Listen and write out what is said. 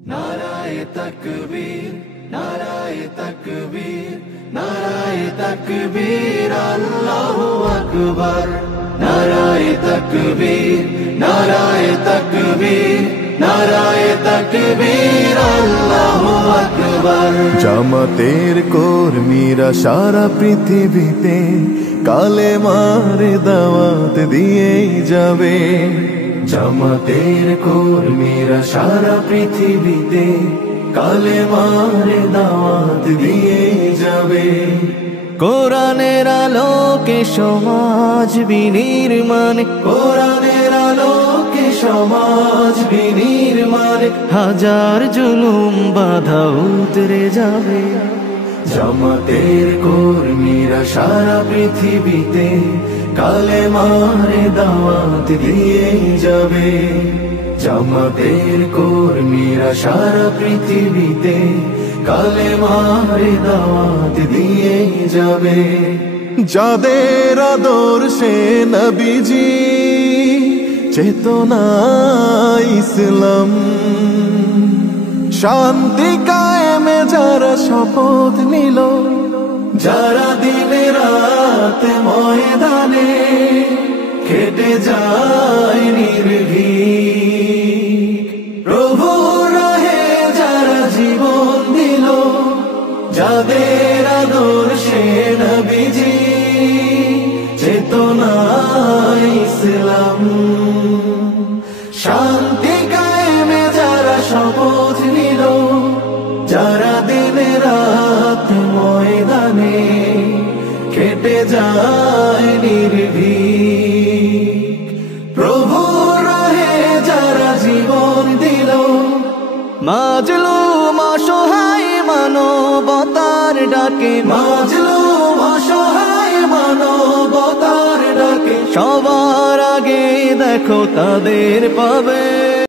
नाराए तकबीर, नाराए तकबीर, नाराए तकबीर, अल्लाहु अकबर। नाराए तकबीर, नाराए तकबीर, नाराए तकबीर, अल्लाहु अकबर। জামাতের কর্মীরা সারা পৃথিবীতে কালেমার দাওয়াত দিয়েই যাবে। জামাতের কর্মীরা সারা পৃথিবীতে কালেমার দাওয়াত দিয়ে যাবে। কোরআনের আলোকে সমাজ বিনির্মাণ, কোরআনের আলোকে সমাজ বিনির্মাণ, হাজার জুলুম বাধা উতরে যাবে। জামাতের কর্মীরা সারা পৃথিবীতে কালেমার দাওয়াত দিয়ে যাবে। জামাতের কর্মীরা সারা পৃথিবীতে কালেমার দাওয়াত দিয়ে যাবে। যাদের আদর্শে নবীজি চেতনা ইসলাম, শান্তি কায়েমে যারা শপথ নিল, যারা দিনে রাত ময়দানে খেটে যায় নির্ভীক, প্রভু রাহে যারা জীবন দিল, যাদের আদর্শে নবীজি চেতনা ইসলাম, শান্তি কায়েমে যারা শপথ নিল, যারা দিনে রাত ময়দানে খেটে যায় নির্ভীক, প্রভু রাহে যারা জীবন দিল, মাজলুম অসহায় মানবতার ডাকে, মাজলুম অসহায় মানবতার ডাকে, সবার আগে দেখো তাদের পাবে।